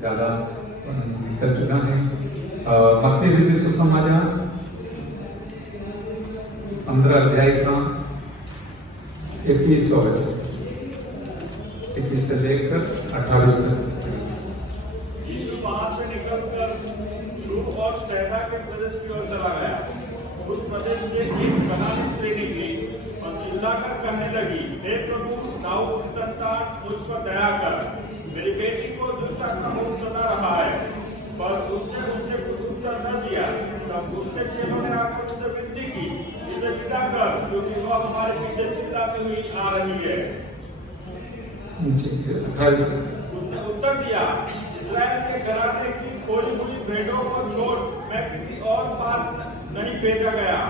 ज़्यादा निकल चुका है। मत्ती हृदय सुसमाचार 15 अध्याय का 21वां वचन, 21 से लेकर 28 तक। यीशु वहां से निकलकर शूर और सैदा के प्रदेश की ओर चला गया। उस प्रदेश से एक कनानी स्त्री निकली और चिल्लाकर कहने लगी, हे प्रभु, दाऊद की संतान, मुझ पर दया कर, मेरी बेटी को दुष्ट आत्मा बहुत सता रहा है। पर उसने उसे कुछ उत्तर न दिया। तब उसके चेलों ने आकर उससे विनती की, इसे विदा कर, क्योंकि वह हमारे पीछे चिल्लाती हुई आ रही है। उसने उत्तर दिया, इस्राएल के घराने की खोई हुई भेड़ों को छोड़ मैं किसी और पास नहीं भेजा गया।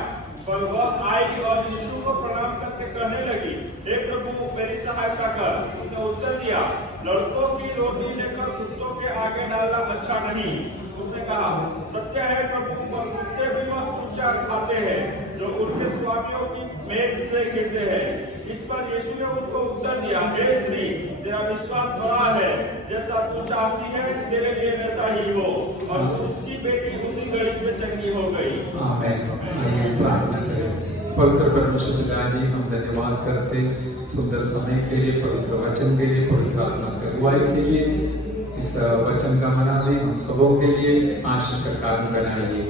पर वह आई और यीशु को प्रणाम करके कहने लगी, हे प्रभु, मेरी सहायता कर। उसने उत्तर दिया, लड़कों की रोटी लेकर कुत्तों के आगे डालना अच्छा नहीं। उसने कहा, सत्य है प्रभु, पर कुत्ते भी वह चूचा खाते हैं जो उनके स्वामियों की मेज से गिरते हैं। इस पर यीशु ने उसको उत्तर दिया, हे स्त्री, तेरा विश्वास बड़ा है, जैसा तू चाहती है तेरे लिए वैसा ही हो। और उसकी बेटी उसी घड़ी से चंगी हो गई। आमीन। आइए प्रार्थना करें। पवित्र परमेश्वर पिता जी, हम धन्यवाद करते सुंदर समय के लिए, पवित्र वचन के लिए, पवित्र आत्मा की अगुवाई के लिए। इस वचन का मना ले हम सबों के लिए आशीष का कारण बनाइए।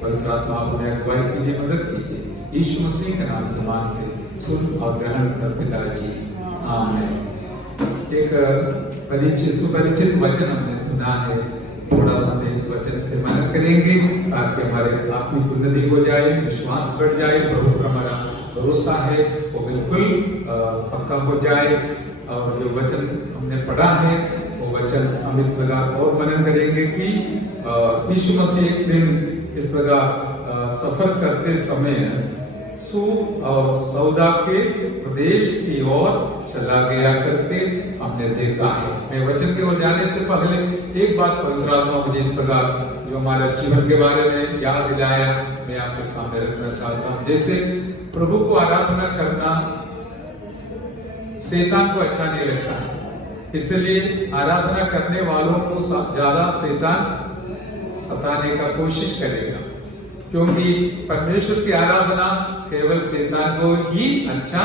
पवित्र आत्मा अपने अगुवाई के लिए मदद कीजिए। यीशु मसीह के नाम से मांगते सुन और ग्रहण कर पिताजी, आमीन। एक सुपरिचित वचन हमने सुना है, थोड़ा सा इस वचन से मनन करेंगे ताकि हमारे आत्मिक उन्नति हो जाए, विश्वास बढ़ जाए, प्रभु पर हमारा भरोसा है वो बिल्कुल पक्का हो जाए। और जो वचन हमने पढ़ा है वो वचन हम इस प्रकार और मनन करेंगे कि यीशु मसीह एक दिन इस प्रकार सफर करते समय सूप और सौदा के प्रदेश की ओर चला गया करके हमने देखा है। मैं वचन की ओर जाने से पहले एक बात पवित्र आत्मा मुझे इस प्रकार जो हमारे जीवन के बारे में याद दिलाया, मैं आपके सामने रखना चाहता हूँ। जैसे प्रभु को आराधना करना शैतान को अच्छा नहीं लगता है, इसलिए आराधना करने वालों को ज्यादा शैतान सताने का कोशिश करेगा, क्योंकि परमेश्वर की आराधना केवल शैतान को ही अच्छा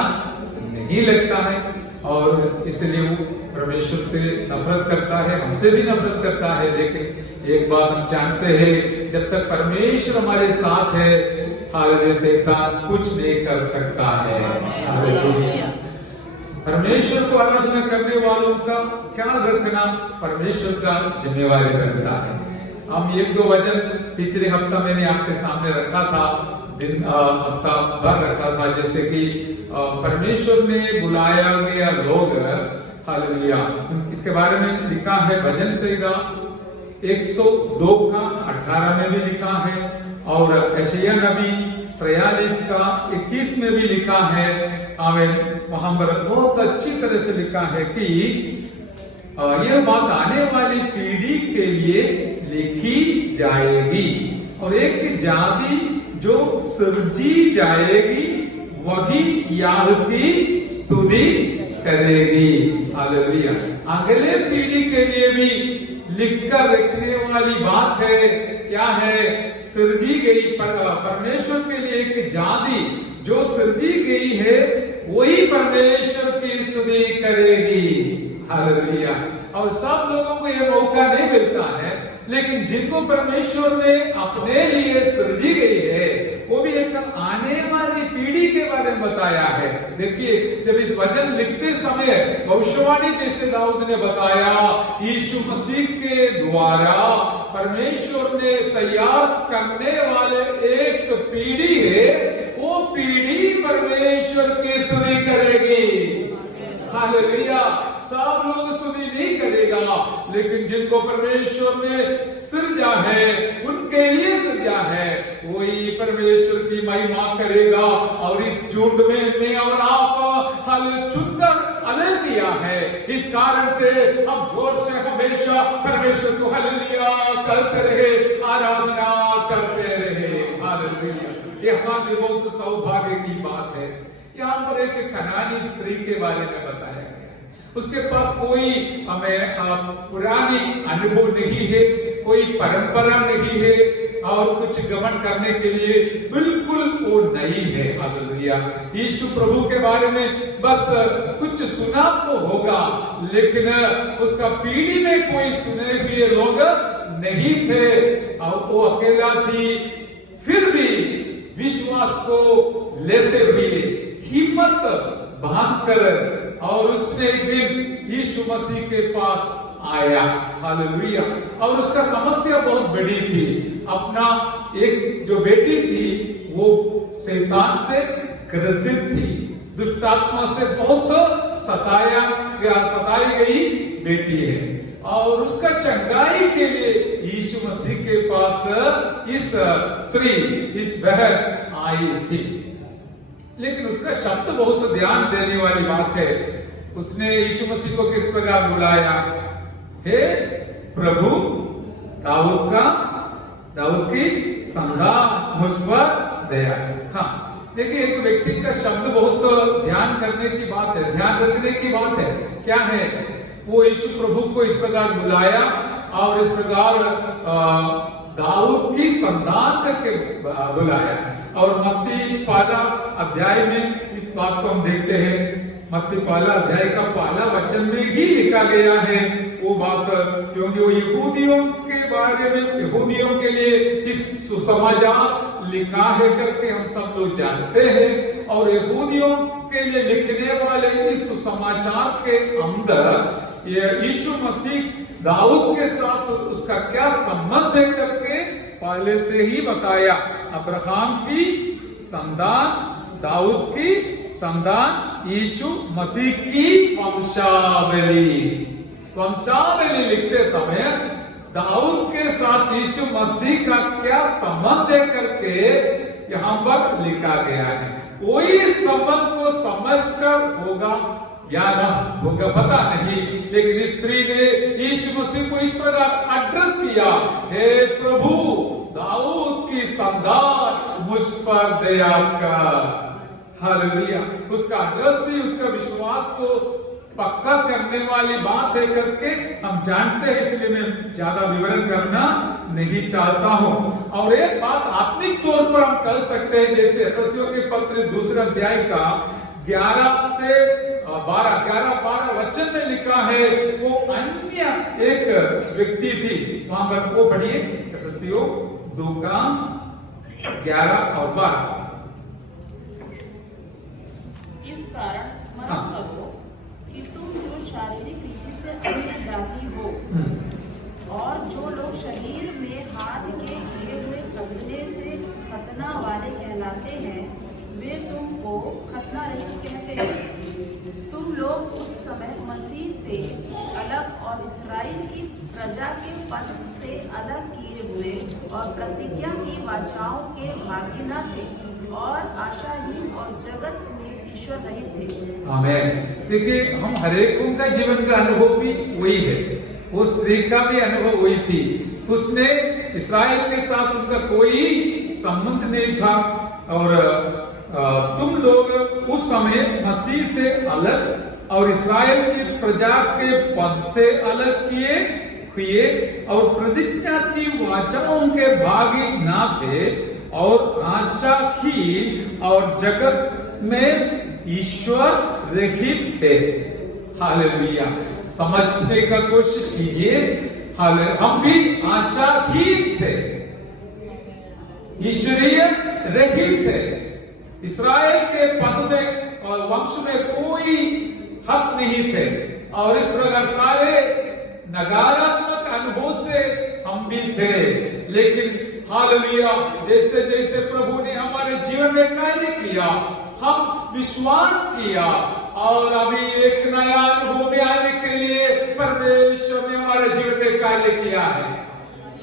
नहीं लगता है और इसलिए वो परमेश्वर से नफरत करता है, हमसे भी नफरत करता है। लेकिन एक बात हम जानते हैं, जब तक परमेश्वर हमारे साथ है, हालेलुया, शैतान कुछ नहीं कर सकता है। हालेलुया। परमेश्वर को आराधना करने वालों का ख्याल रखना परमेश्वर का जिम्मेवारी बनता है। हम एक दो वचन पिछले हफ्ता मैंने आपके सामने रखा था, हफ्ता भर रखा था, जैसे कि परमेश्वर ने बुलाया गया लोग, हालेलुया, इसके बारे में लिखा है भजन संहिता 102 का 18 में भी लिखा है और यशायाह नबी 43 का 21 में भी लिखा है। आमीन। वहां पर बहुत अच्छी तरह से लिखा है कि यह बात आने वाली पीढ़ी के लिए लिखी जाएगी और एक जाति जो सृजी जाएगी वही याह की स्तुति करेगी। हालेलुया। अगले पीढ़ी के लिए भी लिखकर रखने वाली बात है। क्या है? सृजी गई परमेश्वर के लिए एक जाति जो सृजी गई है वही परमेश्वर की स्तुति करेगी। हालेलुया। और सब लोगों को यह मौका नहीं मिलता है, लेकिन जिनको परमेश्वर ने अपने लिए सृजी गई है वो भी एक आने वाली पीढ़ी के बारे में बताया है। देखिए, जब इस वचन लिखते समय भविष्यवाणी जैसे दाऊद ने बताया, यीशु मसीह के द्वारा परमेश्वर ने तैयार करने वाले एक पीढ़ी है, वो पीढ़ी परमेश्वर की स्तुति करेगी। हालेलुया। सब लोग स्तुति नहीं करेगा, लेकिन जिनको परमेश्वर ने सृजा है, उनके लिए सृजा है, वही परमेश्वर की महिमा करेगा। और इस झुंड में मैं और आप हालेलुया चुनकर अलग किया है, इस कारण से अब जोर से हमेशा परमेश्वर को हालेलुया करते रहे, आराधना करते रहे। हालेलुया। ये हमारे बहुत सौभाग्य की बात है। यहाँ पर एक कनानी स्त्री के बारे में बताया गया है उसके पास कोई हमें पुरानी अनुभव नहीं है, कोई परंपरा नहीं है और कुछ गमन करने के लिए बिल्कुल वो नहीं है। हालेलुया। यीशु प्रभु के बारे में बस कुछ सुना तो होगा, लेकिन उसका पीढ़ी में कोई सुने हुए लोग नहीं थे और वो अकेला थी। फिर भी विश्वास को लेते हुए हिम्मत बांधकर और उसने एक दिन यीशु मसीह के पास आया। हालेलुया। और उसका समस्या बहुत बड़ी थी। अपना एक जो बेटी थी वो शैतान से ग्रसित थी, दुष्ट आत्मा से बहुत सताई गई बेटी है और उसका चंगाई के लिए यीशु मसीह के पास इस स्त्री, इस बहन आई थी। लेकिन उसका शब्द बहुत ध्यान देने वाली बात है। उसने यीशु मसीह को किस प्रकार बुलाया? हे प्रभु, दाऊद की संतान मुझ पर दया। हाँ, देखिए एक व्यक्ति का शब्द बहुत ध्यान करने की बात है, ध्यान रखने की बात है। क्या है? वो यीशु प्रभु को इस प्रकार बुलाया और इस प्रकार दाऊद की संतान करके बुलाया। और मत्ती पहला अध्याय में इस बात को हम देखते हैं। मत्ती पहला अध्याय का पहला वचन में ही लिखा गया है वो बात, क्योंकि वो यहूदियों के बारे में, यहूदियों के लिए इस सुसमाचार लिखा है करके हम सब लोग जानते हैं। और यहूदियों के लिए लिखने वाले इस सुसमाचार के अंदर ये यीशु मसीह दाऊद के साथ उसका क्या संबंध है करके पहले से ही बताया। अब्राहम की संतान, दाऊद की संतान, यीशु मसीह की वंशावली लिखते समय दाऊद के साथ यीशु मसीह का क्या संबंध है करके यहाँ पर लिखा गया है। वही संबंध को समझकर होगा या न होगा पता नहीं, लेकिन इस स्त्री ने यीशु मसीह को इस प्रकार एड्रेस किया, हे प्रभु, दाऊद की संतान मुझ पर दया कर। हालेलुया। उसका एड्रेस भी उसका विश्वास को पक्का करने वाली बात है करके हम जानते हैं, इसलिए मैं ज्यादा विवरण करना नहीं चाहता हूं। और एक बात आत्मिक तौर पर हम कर सकते हैं, जैसे एफेसियों के पत्र 2 अध्याय का 11 से 12 वचन में लिखा है, वो अन्य एक व्यक्ति थी। वहां पर वो पढ़िए, एफेसियों 2 का 11 और 12। इस कारण स्मरण करो कि तुम जो शारीरिक रीति से अन्य जाति हो और जो लोग शरीर में हाथ के किए हुए खतने से खतना वाले कहलाते हैं, वे तुमको खतना रहित कहते हैं। तुम लोग उस समय मसीह से अलग और इस्राएल की प्रजा के पद से अलग किए हुए और प्रतिज्ञा की वाचाओं के भागी न थे और आशाहीन और जगत में ईश्वर रहित थे। आमीन। देखिए, हम हरेक उनका जीवन का अनुभव भी वही है। वो स्त्री का भी अनुभव वही थी। उसने इस्राएल के साथ उनका कोई संबंध नहीं था और तुम लोग उस समय मसीह से अलग और इस्राएल की प्रजा के पद से अलग किए हुए और प्रतिज्ञा की वाचाओं के भागी ना थे और आशाहीन और जगत में ईश्वर रहित थे। हालेलुया। समझने का कोशिश कीजिए। हम भी आशाहीन थे, ईश्वरीय रहित थे। इस्राएल के पद में और वंश में कोई हक नहीं थे और इस प्रकार सारे नकारात्मक अनुभव से हम भी थे। लेकिन हालेलुया, जैसे जैसे प्रभु ने हमारे जीवन में कार्य किया, हम विश्वास किया और अभी एक नया अनुभव में आने के लिए परमेश्वर ने हमारे जीवन में कार्य किया है।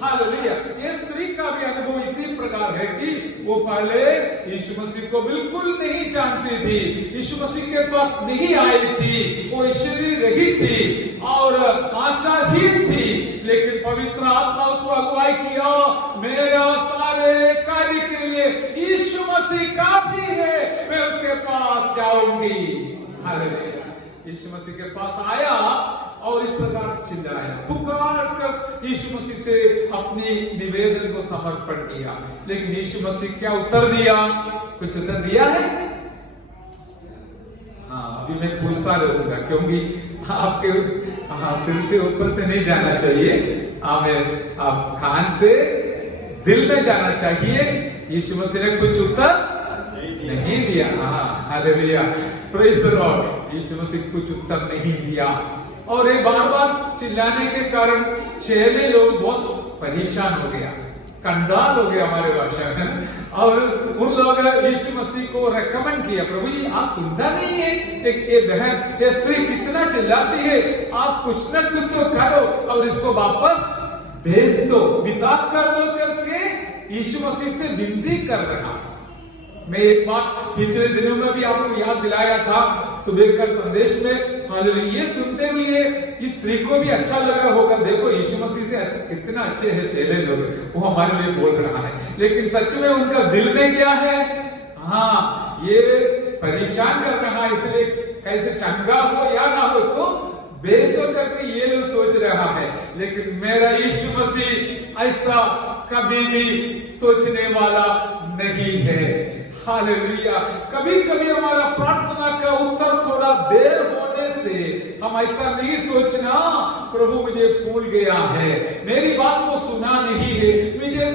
हालेलुया। ये स्त्री का भी अनुभव इसी प्रकार है कि वो पहले यीशु मसीह को बिल्कुल नहीं जानती थी, यीशु मसीह के पास नहीं आई थी, वो ईश्वरीय रही थी और आशाहीन थी। लेकिन पवित्र आत्मा उसको अगुवाई किया, मेरा सारे कार्य के लिए यीशु मसीह काफी है, मैं उसके पास जाऊंगी। हालेलुया। यीशु मसीह के पास आया और इस प्रकार चिल्लाया, पुकार कर यीशु मसीह से अपनी निवेदन को समर्पण किया। लेकिन यीशु मसीह क्या उत्तर दिया? कुछ उत्तर दिया है? हाँ, अभी मैं पूछता रहूंगा क्योंकि आपके सिर से ऊपर से नहीं जाना चाहिए, आप कान से दिल में जाना चाहिए। यीशु मसीह ने कुछ उत्तर नहीं दिया। हाँ, हालेलुया, प्रेज़ द लॉर्ड। यीशु मसीह कुछ उत्तर नहीं दिया और ये बार बार चिल्लाने के कारण चेले लोग बहुत परेशान हो गया, कंगाल हो गया हमारे भाषा में। और उन लोगों ने यीशु मसीह को रेकमेंड किया, प्रभु जी आप सुनता नहीं है, एक बहन, ये स्त्री कितना चिल्लाती है, आप कुछ न कुछ तो करो और इसको वापस भेज दो, विदा कर दो करके यीशु मसीह से विनती कर रहा। मैं एक बात पिछले दिनों में भी आपको याद दिलाया था सुबह का संदेश में। हालेलुया, ये सुनते हुए इस स्त्री को भी अच्छा लगा होगा, देखो यीशु मसीह से कितना अच्छे हैं चेले लोग, वो हमारे लिए बोल रहा है। लेकिन सच में उनका दिल में क्या है? हाँ, ये परेशान कर रहा है, इसलिए कैसे चंगा हो या ना हो उसको बेसो करके ये लोग सोच रहा है। लेकिन मेरा यीशु मसीह ऐसा कभी भी सोचने वाला नहीं है। हालेलुया, कभी कभी हमारा प्रार्थना का उत्तर थोड़ा देर होने से हम ऐसा नहीं सोचना, प्रभु मुझे भूल गया है, मेरी बात को सुना नहीं है,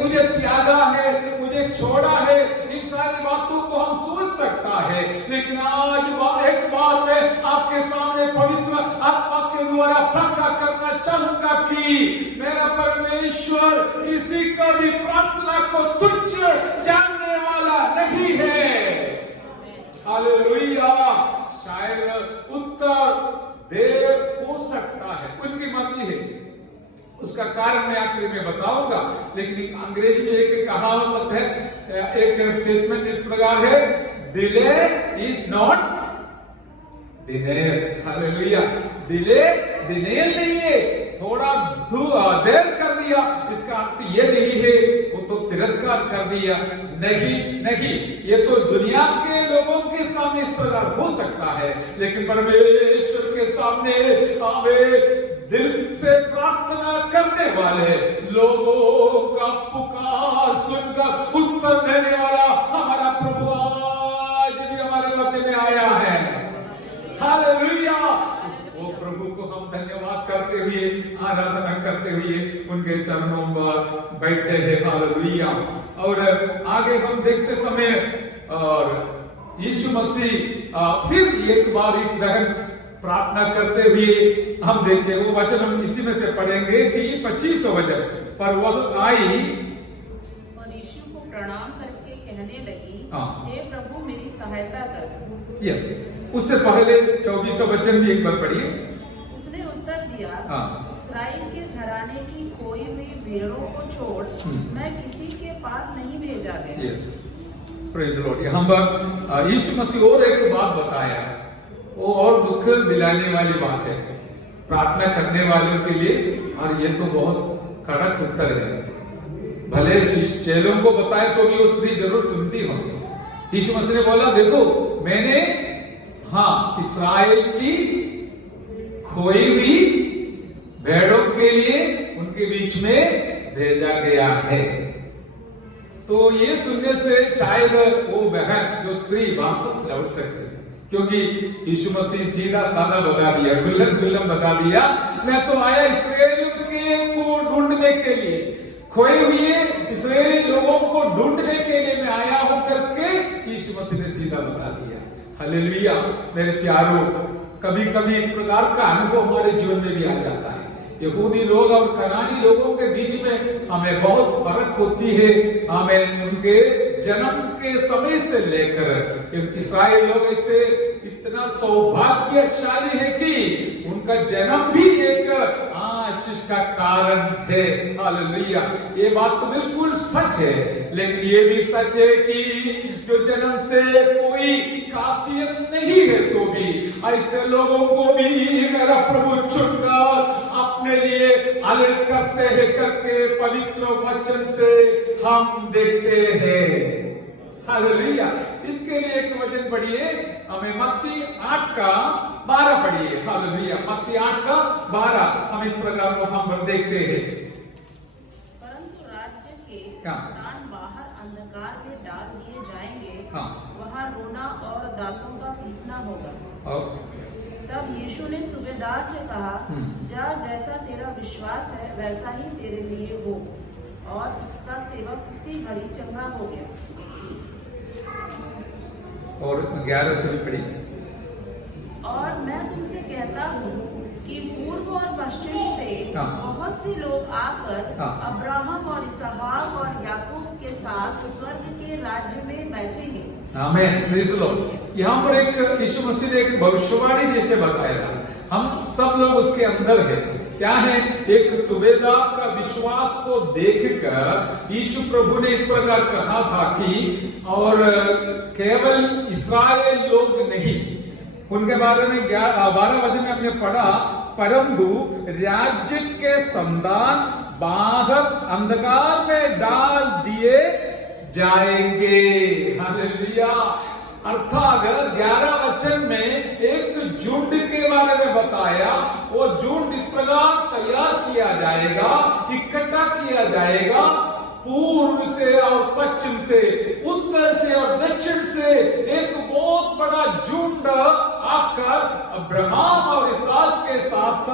मुझे त्यागा है, मुझे छोड़ा है, इन सारी बातों को हम सोच सकता है। लेकिन आज एक बार मैं आपके सामने पवित्र आत्मा के द्वारा पक्का करना चाहूंगा कि मेरा परमेश्वर किसी का भी प्रार्थना को तुच्छ जानने वाला नहीं है। हालेलुया, शायद उत्तर देर हो सकता है, उनकी मर्जी है, उसका कारण मैं आखिर में बताऊंगा। लेकिन अंग्रेजी में एक कहावत है, एक स्टेटमेंट इस प्रकार है, delay is not denial. Hallelujah, delay denial नहीं है, थोड़ा देर कर दिया इसका अर्थ ये नहीं है वो तो तिरस्कार कर दिया, नहीं, ये तो दुनिया के लोगों के सामने इस प्रकार हो सकता है, लेकिन परमेश्वर के सामने हमें दिल से प्रार्थना करने वाले लोगों का पुकार सुनकर उत्तर देने वाला हमारा प्रभु आज भी हमारे मध्य में आया है। हालेलुया, वो प्रभु को हम धन्यवाद करते हुए, आराधना करते हुए उनके चरणों पर बैठे हैं। हालेलुया, और आगे हम देखते समय और यीशु मसीह फिर एक बार इस बहन प्रार्थना करते हुए हम देखते हैं, वो वचन हम इसी में से पढ़ेंगे कि 25 वचन, पर वह आई और यीशु को प्रणाम करके कहने लगी, हाँ, हे प्रभु मेरी सहायता कर। यस, उससे पहले 24 वचन भी एक बार पढ़िए। उसने उत्तर दिया, हाँ, इस्राएल के घराने की खोई हुई भेड़ों को छोड़ मैं किसी के पास नहीं भेजा गया। Yes, praise the Lord. यहाँ पर यीशु मसीह और एक बात बताया, वो और दुख दिलाने वाली बात है प्रार्थना करने वालों के लिए, और ये तो बहुत कड़क उत्तर है। भले चेलों को बताए तो भी वो स्त्री जरूर सुनती होगी। यीशु मसीह ने बोला, देखो मैंने हाँ इस्राएल की खोई हुई भेड़ों के लिए उनके बीच में भेजा गया है। तो ये सुनने से शायद वो बहन जो स्त्री वापस लौट सकती है, क्योंकि यीशु मसीह सीधा साधा बता दिया, खुल्लम बता दिया, मैं तो आया इस्राएलियों को ढूंढने के लिए, खोए हुए इस्राएली लोगों को ढूंढने के लिए मैं आया हूं करके यीशु मसीह ने सीधा बता दिया। हालेलुया, मेरे प्यारों, कभी कभी इस प्रकार का अनुभव हमारे जीवन में भी आ जाता है। यहूदी लोग और कनानी लोगों के बीच में हमें बहुत फर्क होती है। हमें उनके जन्म के समय से लेकर इस्राएल लोग ऐसे इतना सौभाग्यशाली है कि उनका जन्म भी एक आशीष का कारण है। हालेलुया, ये बात तो बिल्कुल सच है, लेकिन ये भी सच है कि जो जन्म से कोई खासियत नहीं है तो भी ऐसे लोगों को भी मेरा प्रभु चुनकर अपने लिए अलग करते हैं करके पवित्र वचन से हम देखते हैं। हालेलुया, इसके लिए एक वचन पढ़िए, हमें मत्ती 8 का 12 पढ़िए। हालेलुया। मत्ती 8:12 हम इस प्रकार वहां पर देखते हैं। परंतु राज्य के हाँ। संतान बाहर अंधकार में डाल दिए जाएंगे, हाँ। वहाँ रोना और दांतों का पीसना होगा। और तब यीशु ने सूबेदार से कहा, जा, जैसा तेरा विश्वास है वैसा ही तेरे लिए हो। और उसका सेवक उसी घड़ी चंगा हो गया। और 11 से भी पढ़ी। और मैं तुमसे कहता हूँ कि पूर्व और पश्चिम से हाँ। बहुत से लोग आकर हाँ। अब्राहम और इसहाक और याकूब के साथ स्वर्ग के राज्य में बैठेंगे। आमीन। Praise the Lord. यहाँ पर एक यीशु मसीह ने एक भविष्यवाणी जैसे बताया था, हम सब लोग उसके अंदर हैं। क्या है? एक सूबेदार का विश्वास को देखकर यीशु प्रभु ने इस प्रकार कहा था कि और केवल इस्राएल लोग नहीं, उनके बारे में 12 वचन में हमने पढ़ा, परंतु राज्य के संतान बाहर अंधकार में डाल दिए जाएंगे। हालेलुया। अर्थात 11 वचन में एक झुंड के बारे में बताया। वो झुंड इस प्रकार तैयार किया जाएगा, इकट्ठा किया जाएगा, पूर्व से और पश्चिम से, उत्तर से और दक्षिण से एक बहुत बड़ा झुंड आकर अब्राहम और इसहाक के साथ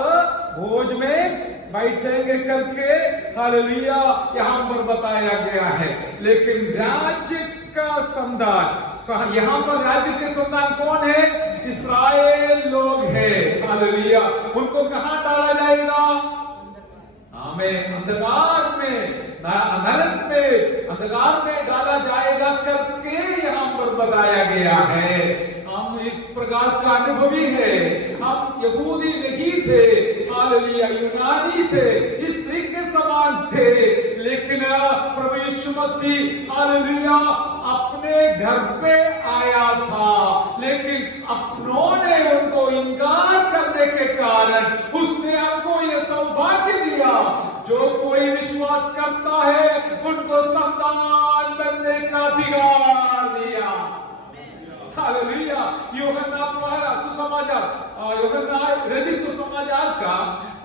भोज में बैठेंगे करके हालेलुया यहाँ पर बताया गया है। लेकिन राज्य का संतान, यहाँ पर राज्य के संतान कौन है? इस्राएल लोग हैं। हालेलुया। उनको कहाँ डाला जाएगा? हमें अंधकार में, नरक में, अंधकार में डाला जाएगा करके यहाँ पर बताया गया है। हम इस प्रकार का अनुभवी है। हम यहूदी नहीं थे, हालेलुया, यूनानी थे, स्त्री के समान थे, लेकिन प्रभु यीशु मसीह हालेलुया अपने घर पे आया था, लेकिन अपनों ने उनको इनकार करने के कारण उसने हमको ये सौभाग्य दिया, जो कोई विश्वास करता है उनको संतान बनने का अधिकार दिया। हालेलुया। यूहन्ना पहला सुसमाचार, यूहन्ना रचित सुसमाचार का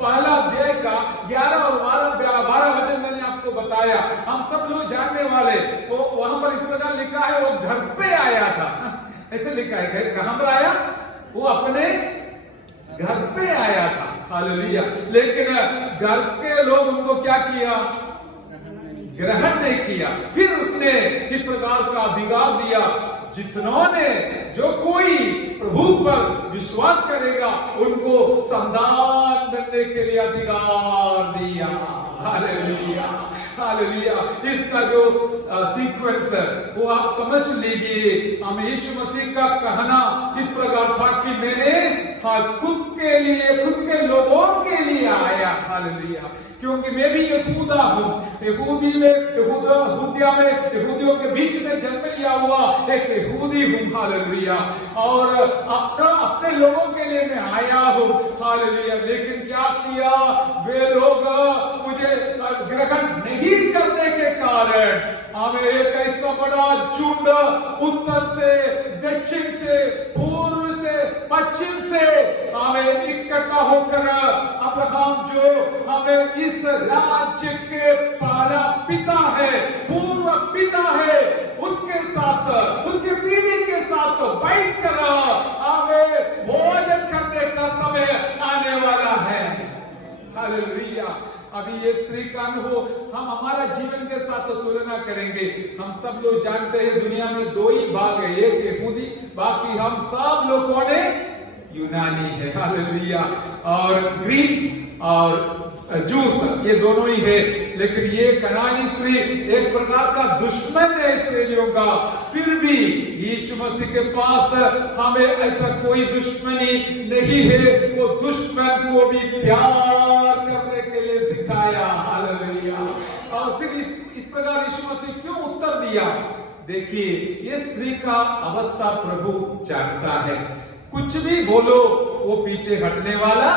पहला अध्याय का 11 और 12 वचन मैंने आपको बताया। हम सब लोग जानने वाले, वो वहां पर इस प्रकार लिखा है, वो घर पे आया था। ऐसे लिखा है, कहां पर आया? वो अपने घर पे आया था। हालेलुया। लेकिन घर के लोग उनको क्या किया? ग्रहण नहीं किया। फिर उसने इस प्रकार का अधिकार दिया, जितनों ने, जो कोई प्रभु पर विश्वास करेगा उनको संतान बनने के लिए अधिकार दिया। हालेलुया। हालेलुया। इसका जो सीक्वेंस है वो आप समझ लीजिए। हम यीशु मसीह का कहना इस प्रकार था कि मैंने खुद के लिए, खुद के लोगों के लिए आया। हालेलुया। क्योंकि मैं भी यहूदा हूँ, यहूदी में, यहूदिया में, यहूदियों के बीच में जन्म लिया हुआ एक यहूदी हूँ। हालेलुया। और अपने लोगों के लिए मैं आया हूँ। हालेलुया। लेकिन क्या किया? वे लोग मुझे ग्रहण नहीं करने के कारण हमें एक ऐसा बड़ा झुंड उत्तर से, दक्षिण से, पूर्व से, पश्चिम से हमें इकट्ठा होकर अब्राहम जो हमें इस राज्य के पहला पिता है, पूर्व पिता है, उसके साथ, उसके पीढ़ी के साथ बैठकर हमें भोजन करने का समय आने वाला है। हालेलुया। अभी ये स्त्री का अनुभव हम हमारा जीवन के साथ तो तुलना करेंगे। हम सब लोग जानते हैं दुनिया में 2 ही भाग है, एक यहूदी, बाकी हम सब लोग कौन है? यूनानी है। हालेलुया। और ग्रीक और जूस, ये दोनों ही है। लेकिन ये कनानी स्त्री एक प्रकार का दुश्मन है इसराइलियों का। फिर भी यीशु मसीह के पास हमें ऐसा कोई दुश्मनी नहीं है। वो दुश्मन को भी प्यार करने के लिए सिखाया। हालेलुया। और फिर इस प्रकार यीशु मसीह क्यों उत्तर दिया? देखिए, ये स्त्री का अवस्था प्रभु जानता है। कुछ भी बोलो, वो पीछे हटने वाला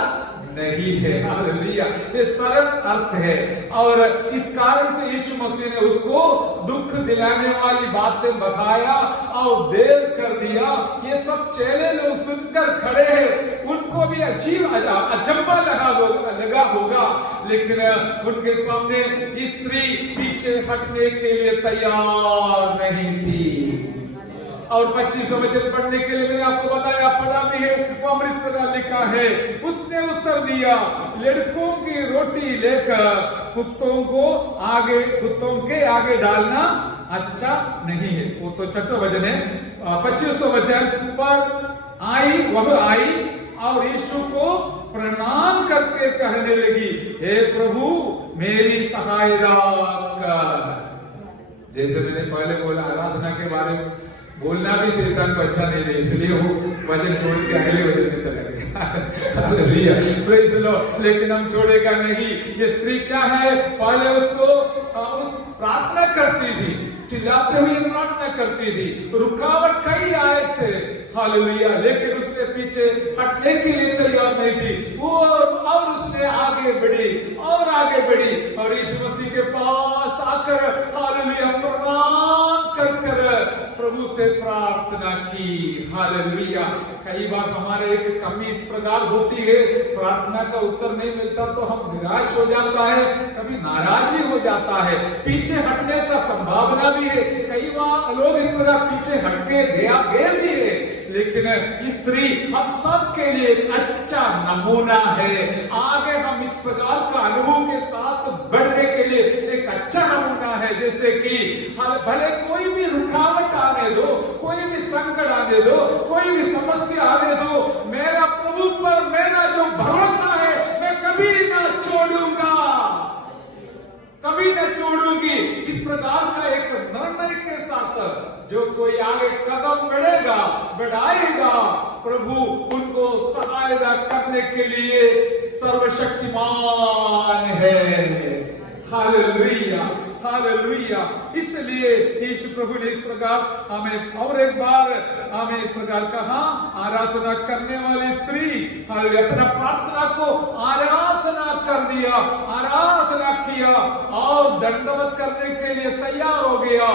नहीं है। हालेलुया, ये सरल अर्थ है। और इस कारण से यीशु मसीह ने उसको दुख दिलाने वाली बातें बताया और देर कर दिया। ये सब चेले लोग सुनकर खड़े हैं, उनको भी अजीब अचंभा लगा होगा, लेकिन उनके सामने स्त्री पीछे हटने के लिए तैयार नहीं थी। और 25 वचन पढ़ने के लिए मैंने आपको बताया, पढ़ा भी है, वो अमृत प्रकार लिखा है। उसने उत्तर दिया, लड़कों की रोटी लेकर कुत्तों के आगे डालना अच्छा नहीं है। वो तो 6वां वचन है। 25वां वचन पर वह आई और यीशु को प्रणाम करके कहने लगी, हे प्रभु मेरी सहायता कर। जैसे मैंने पहले बोला, आराधना के बारे में बोलना भी शैतान को अच्छा नहीं है, इसलिए वो वचन छोड़ के अगले वचन में चला गया। Hallelujah, praise the Lord. लेकिन हम छोड़ेगा नहीं। ये स्त्री क्या है, पहले उसको उस प्रार्थना करती थी, चिल्लाते हुए प्रार्थना करती थी, रुकावट कई आए थे। हालेलुया, लेकिन उसके पीछे हटने के लिए तैयार नहीं थी वो, और उसने आगे बढ़ी और आगे बढ़ी और यीशु मसीह के पास आकर हालेलुया प्रणाम कर प्रभु से प्रार्थना की। हालेलुया, कई बार हमारे एक कमी इस प्रकार होती है, प्रार्थना का उत्तर नहीं मिलता तो हम निराश हो जाता है, कभी नाराज भी हो जाता है, पीछे हटने का संभावना भी है। कई बार लोग इस प्रकार पीछे हटके गए भी है, लेकिन स्त्री हम सब के लिए एक अच्छा नमूना है। आगे हम इस प्रकार का अनुभव के साथ बढ़ने के लिए एक अच्छा नमूना है। जैसे कि भले कोई भी रुकावट आने दो, कोई भी संकट आने दो, कोई भी समस्या आने दो, मेरा प्रभु पर मेरा जो भरोसा है मैं कभी ना छोड़ूंगा, कभी न छोड़ूंगी। इस प्रकार का एक निर्णय के साथ जो कोई आगे कदम बढ़ाएगा, प्रभु उनको सहायता करने के लिए सर्वशक्तिमान है। Hallelujah, hallelujah. इसलिए यीशु प्रभु ने इस प्रकार हमें और एक बार हमें इस प्रकार कहा, आराधना करने वाली स्त्री हालेलुया अपना प्रार्थना को आराधना कर दिया, आराधना किया और दंडवत करने के लिए तैयार हो गया।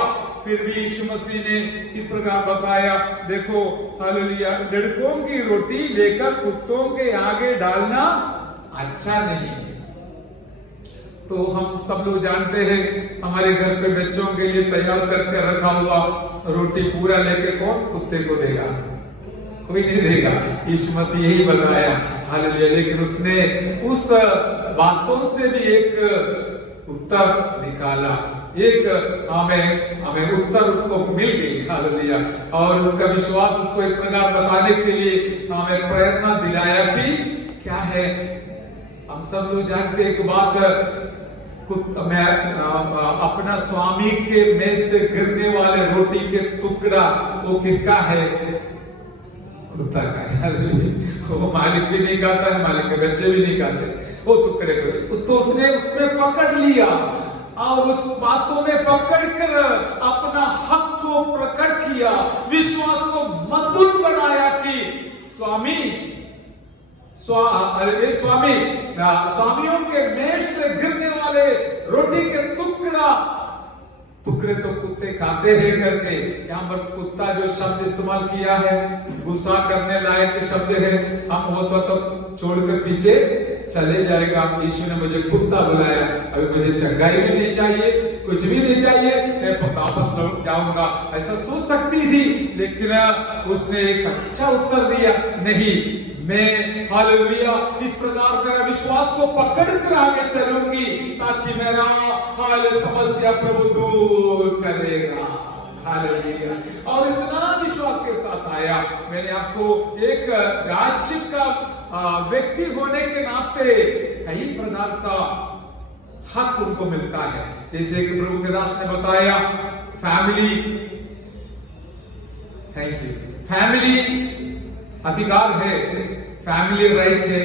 फिर भी यीशु मसीह ने इस प्रकार बताया, देखो हालेलुया, लड़कों की रोटी लेकर कुत्तों के आगे डालना अच्छा नहीं है। तो हम सब लोग जानते हैं, हमारे घर पे बच्चों के लिए तैयार करके रखा हुआ रोटी पूरा लेके कौन कुत्ते को देगा? कोई नहीं देगा। यीशु मसीह यही बताया, हालेलुया। लेकिन उसने उस बातों से भी एक उत्तर निकाला, एक हमें उत्तर उसको मिल गई। हालेलुया। और उसका विश्वास उसको इस प्रकार बताने के लिए हमें प्रेरणा दिलाया कि क्या है, हम सब लोग जानते एक बात, मैं अपना स्वामी के मेज से गिरने वाले रोटी के टुकड़ा वो किसका है? कुत्ता का है। वो मालिक भी नहीं खाता है, मालिक के बच्चे भी नहीं खाते वो टुकड़े को। तो उसने उसमें पकड़ लिया और उस बातों में पकड़कर अपना हक को प्रकट किया, विश्वास को मजबूत बनाया कि स्वामियों के मेज से गिरने वाले रोटी के टुकड़े तो कुत्ते खाते हैं करके, यहाँ पर कुत्ता जो शब्द इस्तेमाल किया है गुस्सा करने लायक शब्द है। हम होता तो छोड़कर पीछे चले जाएगा। यीशु ने मुझे कुत्ता बुलाया, अभी मुझे चंगाई भी नहीं चाहिए, कुछ भी नहीं चाहिए, मैं वापस लौट जाऊंगा, ऐसा सोच सकती थी। लेकिन उसने एक अच्छा उत्तर दिया, नहीं, मैं हालेलुया इस प्रकार मेरा विश्वास को पकड़ कर आगे चलूंगी ताकि मेरा हाल समस्या प्रभु दूर करेगा। हालेलुया। और इतना विश्वास के साथ आया। मैंने आपको एक राज्य का व्यक्ति होने के नाते कई प्रकार का हक उनको मिलता है। जैसे कि प्रभु के दास ने बताया, फैमिली अधिकार है, फैमिली राइट है,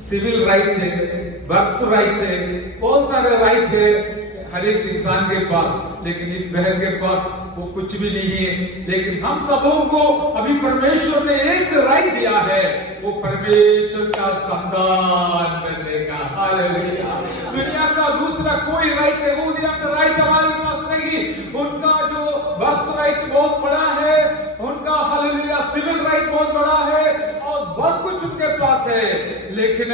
सिविल राइट है, बर्थ राइट है, बहुत सारे राइट है। हर एक इंसान के पास, लेकिन इस बहन के पास वो कुछ भी नहीं है। लेकिन हम सबों को अभी परमेश्वर ने एक राइट दिया है, वो परमेश्वर का संतान बनने का। हालेलुया। दुनिया का दूसरा कोई राइट है, वो राइट हमारे पास नहीं। उनका जो बर्थ राइट बहुत बड़ा है, उनका हालेलुया सिविल राइट बहुत बड़ा है और बहुत कुछ उनके पास है, लेकिन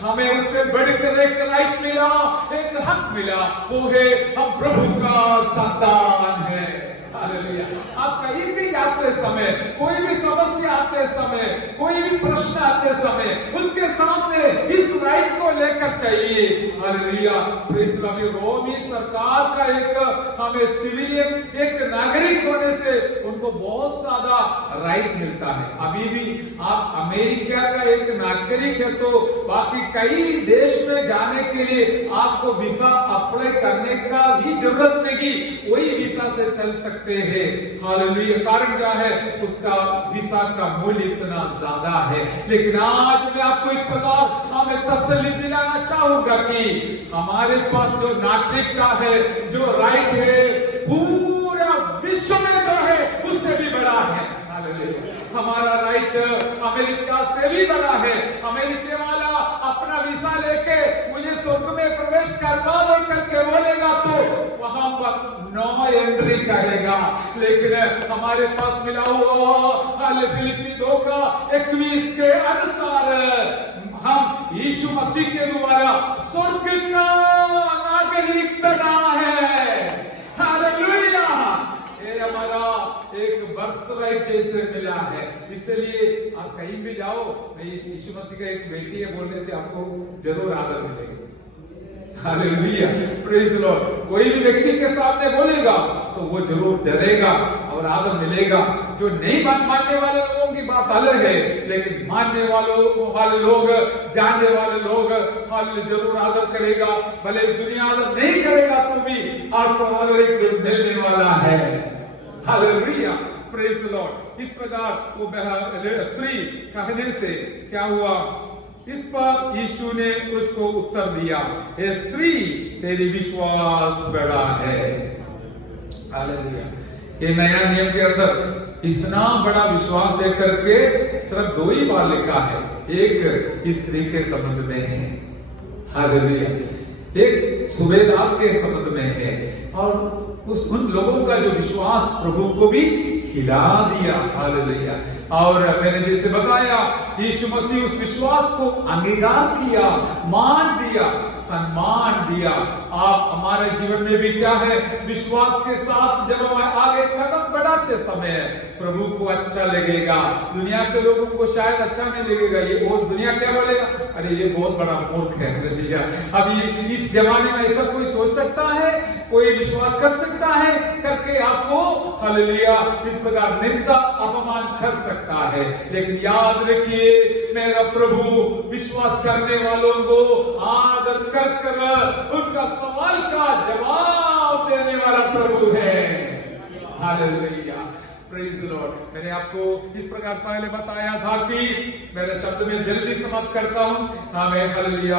हमें उससे बढ़कर एक राइट मिला, एक हक मिला, वो है हम प्रभु का संतान है। हालेलुया। आप कहीं भी जाते समय, कोई भी समस्या आते समय, कोई भी प्रश्न आते समय, उसके सामने इस राइट को लेकर चाहिए। हालेलुया। Praise the Lord. रोमी सरकार का एक हमें सिविलियन, एक नागरिक होने से उनको बहुत ज्यादा राइट मिलता है। अभी भी आप अमेरिका का एक नागरिक है तो बाकी कई देश में जाने के लिए आपको वीसा अप्लाई करने का भी जरूरत नहीं, वही वीसा से चल सकते हैं। हालेलुया। कारण क्या है? उसका वीसा का मूल्य इतना ज्यादा है। लेकिन आज मैं आपको इस प्रकार हमें तसल्ली दिलाना चाहूंगा कि हमारे पास जो नागरिकता है, जो राइट है, पूरा विश्व में जो है उससे भी बड़ा है। हालेलुया। हमारा राइट अमेरिका से भी बड़ा है। अमेरिका वाला अपना वीसा लेके मुझे स्वर्ग में प्रवेश करवा दो करके बोलेगा तो वहां पर नो एंट्री करेगा। लेकिन हमारे पास मिला हुआ फिलिप्पी 2:21 के अनुसार हम यीशु मसीह के द्वारा स्वर्ग का नागरिक बना है। हालेलुया। ये हमारा एक बर्थ राइट जैसे मिला है। इसलिए आप कहीं भी जाओ, मैं यीशु मसीह का एक बेटी है बोलने से आपको जरूर आदर मिलेगा। हालेलुया। Praise the Lord. कोई भी व्यक्ति के सामने बोलेगा तो वो जरूर डरेगा और आदर मिलेगा। जो नहीं मानने वाले लोगों की बात अलग है, लेकिन मानने वाले लोग, जानने वाले लोग हालेलुया जरूर आदर करेगा। भले दुनिया आदर नहीं करेगा तो भी आपको आदर एक दिन मिलने वाला है। हालेलुया। Praise the Lord. इस प्रकार वो स्त्री कहने से क्या हुआ? इस पर यीशु ने उसको उत्तर दिया, हे स्त्री, तेरी विश्वास बड़ा है। हालेलुया। ये नया नियम के अंदर इतना बड़ा विश्वास है करके सिर्फ 2 ही बार लिखा है। एक स्त्री के संबंध में है, हालेलुया, एक सूबेदार के संबंध में है, और उन लोगों का जो विश्वास प्रभु को भी हिला दिया। हालेलुया। और मैंने जैसे बताया, यीशु मसीह उस विश्वास को अंगीकार किया, मान दिया, सम्मान दिया। आप हमारे जीवन में भी क्या है? विश्वास के साथ जब हम आगे कदम बढ़ाते समय प्रभु को अच्छा लगेगा। दुनिया के लोगों को शायद अच्छा नहीं लगेगा। ये और दुनिया क्या बोलेगा? अरे ये बहुत बड़ा मूर्ख है। अभी इस जमाने में ऐसा कोई सोच सकता है? कोई विश्वास कर सकता है करके आपको हालेलुया इस प्रकार निंदा अपमान कर सकता है। लेकिन याद रखिए, मेरा प्रभु विश्वास करने वालों को आदर कर उनका सवाल का जवाब देने वाला प्रभु है। हालेलुया। Praise the Lord. मैंने आपको इस प्रकार पहले बताया था कि मेरे शब्द में जल्दी समाप्त करता हूं। हमें हालेलुया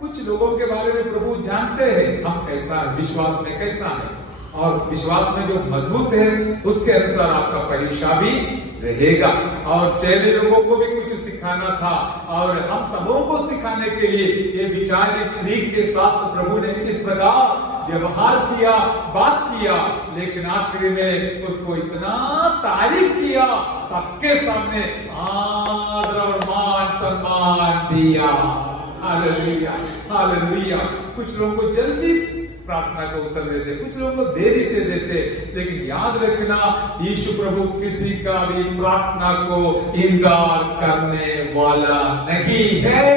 कुछ लोगों के बारे में प्रभु जानते हैं हम कैसा है, विश्वास में कैसा है, और विश्वास में जो मजबूत है उसके अनुसार आपका परीक्षा भी रहेगा। और चेले लोगों को भी कुछ सिखाना था और हम सबों को सिखाने के लिए ये विचार स्त्री के साथ प्रभु ने इस प्रकार व्यवहार किया, बात किया, लेकिन आखिरी में उसको इतना तारीफ किया, सबके सामने आदर और मान सम्मान दिया। हालेलुया। हालेलुया। कुछ लोगों को जल्दी प्रार्थना का उत्तर देते, कुछ लोगों को देरी से देते, लेकिन याद रखना यीशु प्रभु किसी का भी प्रार्थना को इनकार करने वाला नहीं है।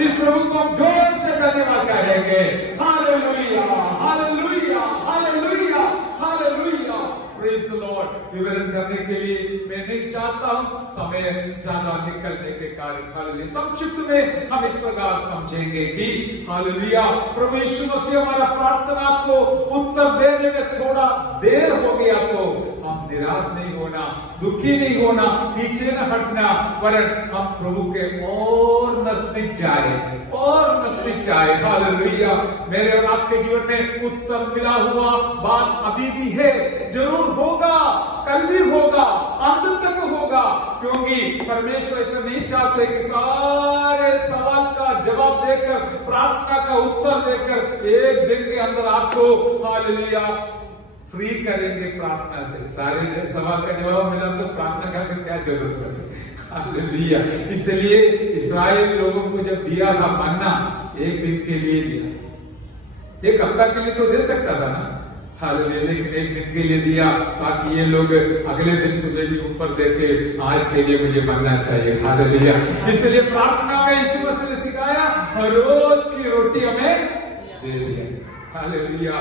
इस प्रभु को हम जोर से धन्यवाद कहेंगे। Hallelujah. Hallelujah. Hallelujah. Hallelujah. Praise the Lord. विवरण करने के लिए मैं नहीं चाहता हूं, समय ज्यादा निकलने के कारण हालेलुया संक्षिप्त में हम इस प्रकार समझेंगे कि हालेलुया प्रभु यीशु मसीह हमारा प्रार्थना को उत्तर देने में थोड़ा देर हो गया तो हम निराश नहीं होना, दुखी नहीं होना, पीछे न हटना, वरन हम प्रभु के और नजदीक जाए, और नजदीक जाए। हालेलुया। मेरे और आपके जीवन में उत्तर मिला हुआ बात अभी भी है, जरूर होगा, कल भी होगा, अंत तक होगा, क्योंकि परमेश्वर ऐसा नहीं चाहते कि सारे सवाल का जवाब देकर, प्रार्थना का उत्तर देकर एक दिन के अंदर आपको हालेलुया फ्री करेंगे प्रार्थना से। सारे सवाल का जवाब मिला तो प्रार्थना का फिर क्या जरूरत है। हालेलुया। इसलिए इस्राएल लोगों को जब दिया था मन्ना, एक दिन के लिए दिया, एक हफ्ता के लिए तो दे सकता था ना, हालेलुया, लेकिन एक दिन के लिए दिया ताकि ये लोग अगले दिन सुबह भी ऊपर देखे, आज के लिए मुझे मन्ना चाहिए। हालेलुया। इसलिए प्रार्थना में यीशु मसीह ने सिखाया, रोज की रोटी हमें दे दिया। हालेलुया।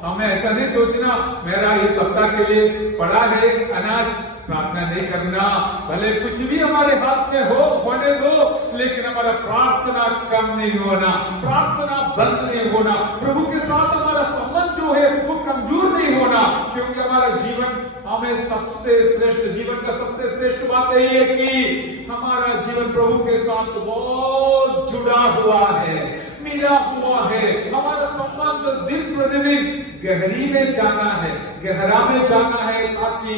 हमें ऐसा नहीं सोचना मेरा इस सप्ताह के लिए पड़ा है अनाज, प्रार्थना नहीं करना, भले कुछ भी हमारे हाथ में हो होने दो, लेकिन हमारा प्रार्थना कम नहीं होना, प्रार्थना बंद नहीं होना, प्रभु के साथ हमारा संबंध जो है वो कमजोर नहीं होना, क्योंकि हमारा जीवन हमें सबसे श्रेष्ठ, जीवन का सबसे श्रेष्ठ बात यही है कि हमारा जीवन प्रभु के साथ बहुत जुड़ा हुआ है, मिला हुआ है। हमारा संबंध दिन प्रतिदिन गहरी में जाना है, गहरा में जाना है, ताकि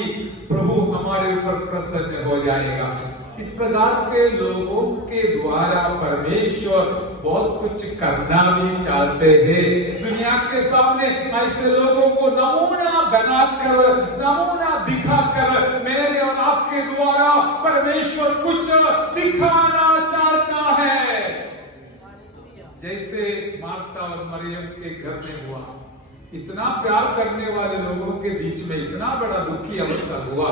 प्रभु हमारे ऊपर प्रसन्न हो जाएगा। इस प्रकार के लोगों के द्वारा परमेश्वर बहुत कुछ करना भी चाहते हैं। दुनिया के सामने ऐसे लोगों को नमूना बनाकर, नमूना दिखाकर मेरे और आपके द्वारा परमेश्वर कुछ दिखाना चाहता है। जैसे मार्था और मरियम के घर में हुआ, इतना प्यार करने वाले लोगों के बीच में इतना बड़ा दुखी अवस्था हुआ,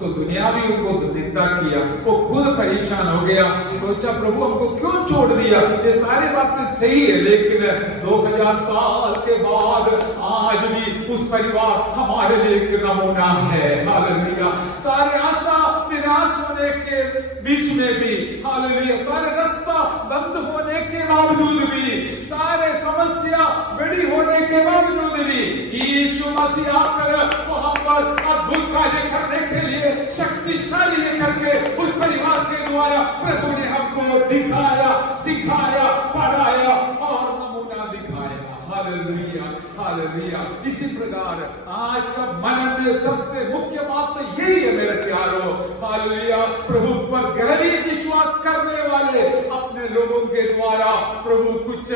तो दुनिया भी उनको निंदा किया, वो खुद परेशान हो गया, सोचा प्रभु हमको क्यों छोड़ दिया। ये सारी बातें सही है, लेकिन 2000 साल के बाद आज भी उस परिवार हमारे लिए एक नमूना है। हालेलुया। सारे आशा निराश होने के बीच में भी, हालेलुया, सारे रास्ता बंद होने के बावजूद भी, सारे समस्या बड़ी होने के बावजूद भी यीशु मसीह आकर वहां पर अद्भुत कार्य करने के लिए शक्तिशाली करके उस परिवार के द्वारा प्रभु ने हमको दिखाया, सिखाया, पढ़ाया और नमूना दिखाया। Hallelujah, hallelujah. इसी प्रकार आज का मनन में सबसे मुख्य बात तो यही है मेरे प्यारों, हालेलुया, प्रभु पर गहरी विश्वास करने वाले अपने लोगों के द्वारा प्रभु कुछ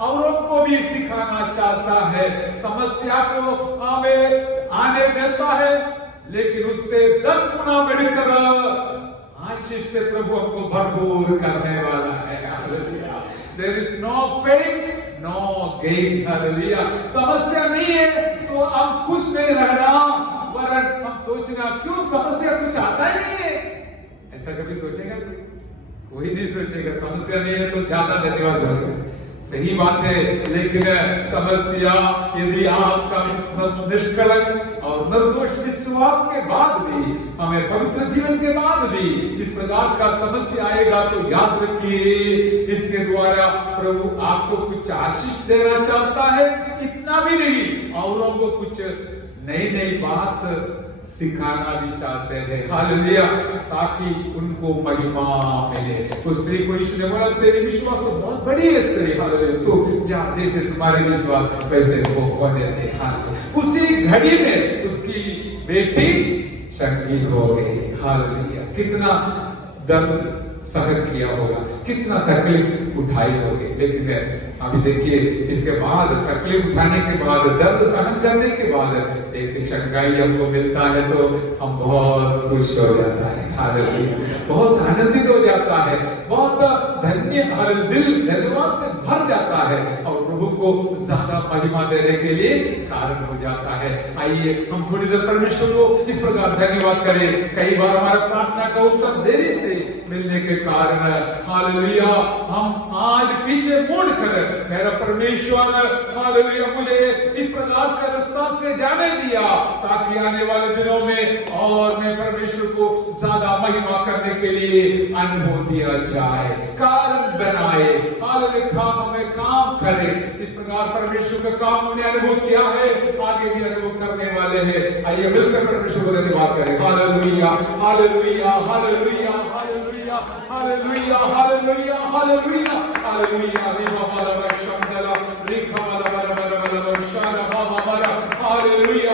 औरों को भी सिखाना चाहता है। समस्या को हमें आने देता है, लेकिन उससे 10 गुना बढ़कर आशीष से प्रभु हमको भरपूर करने वाला है। Hallelujah. There is no pain, no gain. Hallelujah. समस्या नहीं है तो हम खुश नहीं रहना, वरन हम सोचना क्यों समस्या कुछ आता ही नहीं है। ऐसा कभी सोचेगा कोई नहीं सोचेगा। समस्या नहीं है तो ज्यादा धन्यवाद होगा, सही बात है, लेकिन समस्या यदि आपका निष्कलंक और निर्दोष विश्वास के बाद भी, हमें पवित्र जीवन के बाद भी इस प्रकार का समस्या आएगा, तो याद रखिए इसके द्वारा प्रभु आपको कुछ आशीष देना चाहता है। इतना भी नहीं, औरों को कुछ नई नई बात सिखाना भी चाहते हैं। हालेलुया। ताकि उनको महिमा मिले। उस स्त्री को यीशु ने बोला, तेरी विश्वास तो बहुत बड़ी है स्त्री, हालेलुया, तू जा, जैसे तुम्हारे विश्वास वैसे हो होने दे। उसी घड़ी में उसकी बेटी चंगी हो गई। हालेलुया। कितना दर्द सहन किया होगा, कितना तकलीफ उठाई होगी, लेकिन अभी देखिए इसके बाद, तकलीफ उठाने के बाद, दर्द सहन करने के बाद एक चंगाई हमको मिलता है, तो हम बहुत खुश हो जाता है। हालेलुया। बहुत आनंदित हो जाता है, बहुत धन्य, हर दिल धन्यवाद से भर जाता है और प्रभु को ज्यादा महिमा देने के लिए कारण हो जाता है। आइए हम थोड़ी देर परमेश्वर को इस प्रकार धन्यवाद करें। कई बार हमारा प्रार्थना का उत्तर देरी से मिलने के कारण, हालेलुया, हम आज पीछे मुड़ कर, मेरा परमेश्वर, हालेलुया, मुझे इस प्रकार का रास्ता से जाने दिया ताकि आने वाले दिनों में और मैं परमेश्वर को ज्यादा महिमा करने के लिए अनुभव दिया जाए, कारण बनाए। हालेलुया। काम में काम करें। इस प्रकार परमेश्वर का काम हमने अनुभव किया है, आगे भी अनुभव करने वाले हैं। आइए मिलकर परमेश्वर को धन्यवाद करें। Hallelujah hallelujah hallelujah hallelujah hallelujah hallelujah hallelujah hallelujah. रिमा बाला शंदला रिखा बाला बाला बाला बाला शारा बाबा बाला हालेलुया।